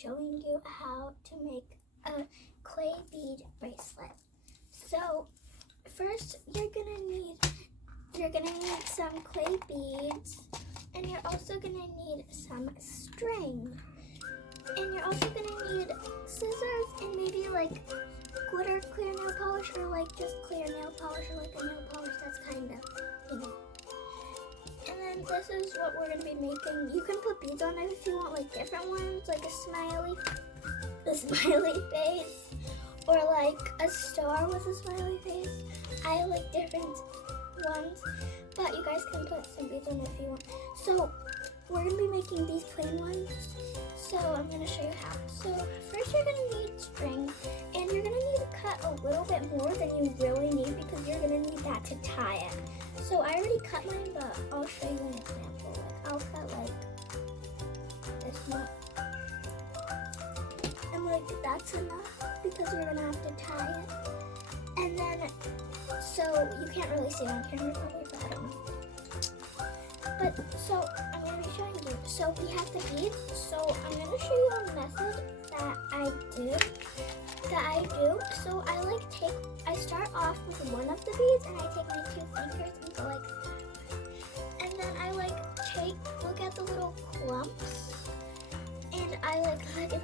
showing you how to make a clay bead bracelet. So first you're gonna need some clay beads, and you're also gonna need some string, and you're also gonna need scissors and maybe like glitter clear nail polish, or like just clear nail polish, or like a nail polish that's kind of, And then this is what we're gonna be making. You can put beads on it if you want, like different ones, like a smiley face, or like a star with a smiley face. I like different ones, but you guys can put some beads on it if you want. So we're gonna be making these plain ones. So I'm gonna show you how. So first you're gonna need string, and you're gonna need to cut a little bit more than you really need because you're gonna need that to tie it. So I already cut mine, but I'll show you an example. Like I'll cut like this much. And like that's enough because you're gonna have to tie it. And then, so you can't really see it on camera probably, but I don't know. But so I'm gonna be showing you. So we have the beads. So I'm gonna show you a method that I do. So I start off with one of the beads, and I take my 2 fingers and go like that. And then I look at the little clumps, and I look at the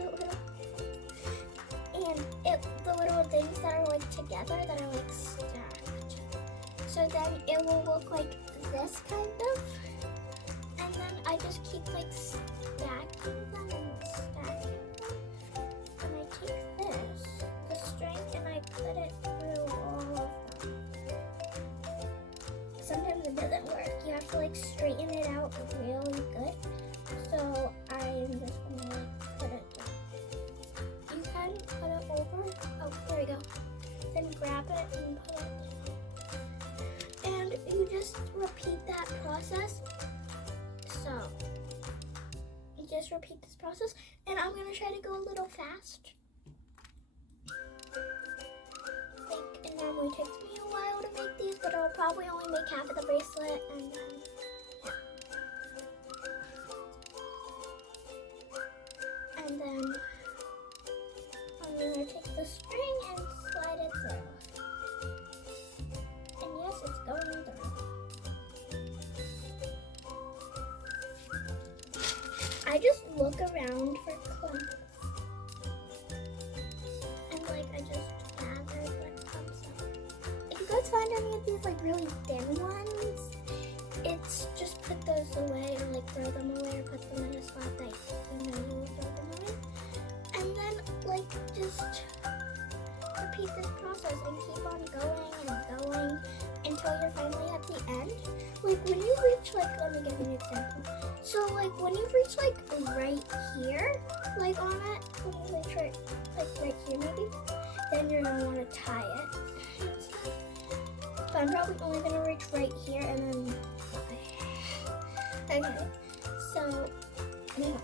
little things that are like together, that are like stacked. So then it will look like this kind of. And then I just keep like stacking them and stacking them. And I take the string, and I put it through all of them. Sometimes it doesn't work. You have to like straighten it out really good. So I'm just gonna like put it down. You can put it over. Oh, there we go. Then grab it and put it down. And you just repeat that process. So you just repeat this process, and I'm gonna try to go a little fast. It normally takes me a while to make these, but I'll probably only make half of the bracelet, and then And then I'm going to take the string and slide it through. And yes, it's going through. I just look around for clumps. And like I just gather what comes up. If you guys find any of these like really thin ones, it's just put those away, or like throw them away, or put them in a spot that you know you will throw them away. And then like just repeat this process and keep on going and going until you're finally at the end. Like when you reach like, let me give you an example. So like when you reach like right here, like on it, when you reach right here maybe, then you're gonna want to tie it. So I'm probably only gonna reach right here and then tie. Okay, so now,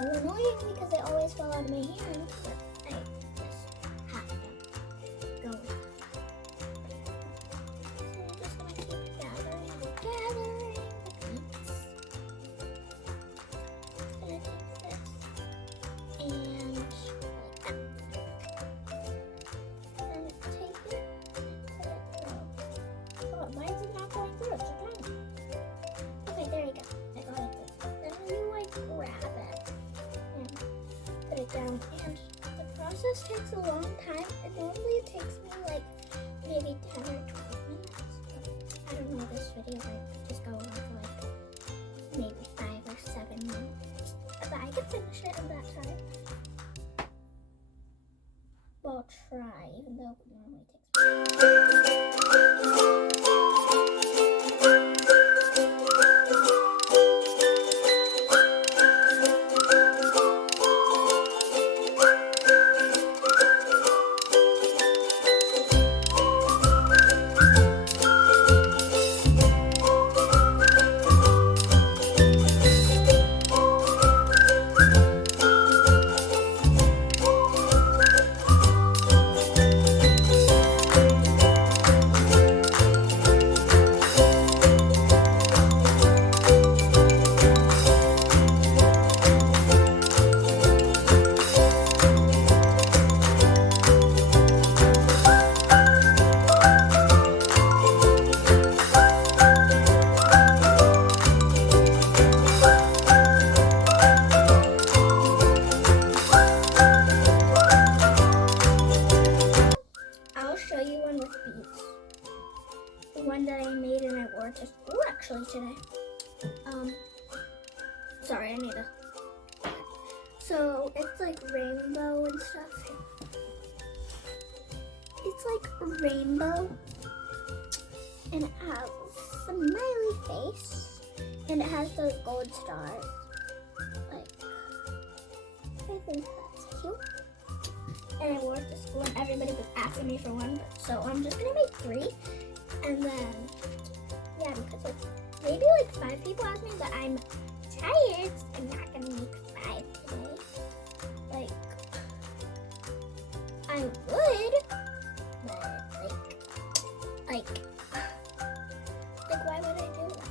it's annoying because they always fall out of my hand, but I just have to go. So I'm just gonna keep gathering the beads. I'm gonna take this and like that. And take it and put it through. Oh, mine's not going through, it's okay. Okay, there you go. I got it through. Then you like grab it and put it down. And the process takes a long time. And normally it takes me like maybe 10 or 12 minutes. But I don't know, this video might just go on for like maybe 5 or 7 minutes. But I can finish it in that time. Well, try, even though it normally takes sorry, I need to. So it's like rainbow and stuff. It's like rainbow, and it has a smiley face, and it has those gold stars. Like, I think that's cute. And I wore it to school, and everybody was asking me for one, so I'm just gonna make 3, and then yeah, because like maybe like 5 people asked me, but I'm tired. So I'm not gonna make 5 today. Like I would, but like why would I do that?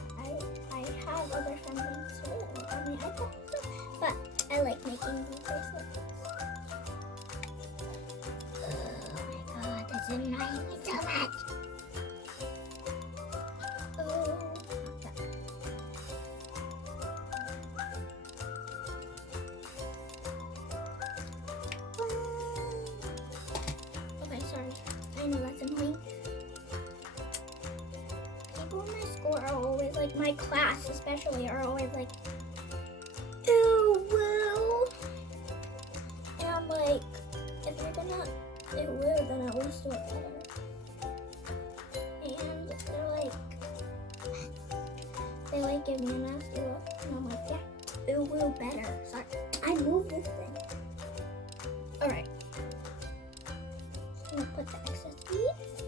I have other friends too. I mean, I thought so, but I like making these bracelets. Oh my god, this is annoying me so much. Okay, sorry. I know that's annoying. People in my school are always like, my class especially, are always like, ew, woo. And I'm like, if you're gonna ew, woo, then at least do it better. And they like give me a nasty look. And I'm like, yeah, ew, woo, better. Sorry, I moved this thing. Alright. I'm gonna put the excess beads.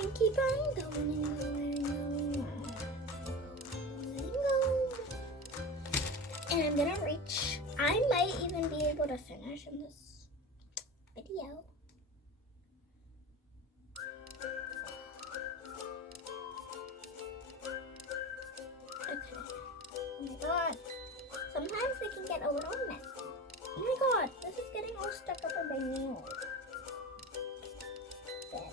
And keep on going and going and going. And I'm gonna reach. I might even be able to finish in this video. Okay. Oh my god. Sometimes they can get a little messy. Oh my god, this is getting all stuck up in my nails. Then.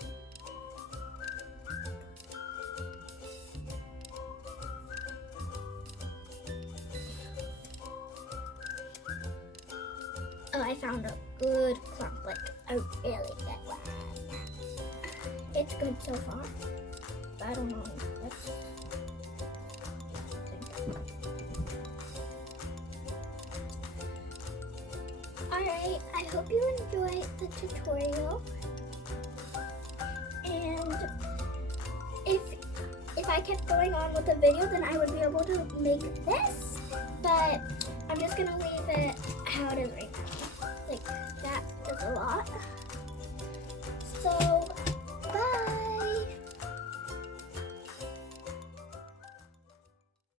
Oh, I found a good clump, like a really good one. It's good so far, but I don't know. Alright, I hope you enjoyed the tutorial. And if I kept going on with the video, then I would be able to make this. But I'm just gonna leave it how it is right now. Like, that is a lot. So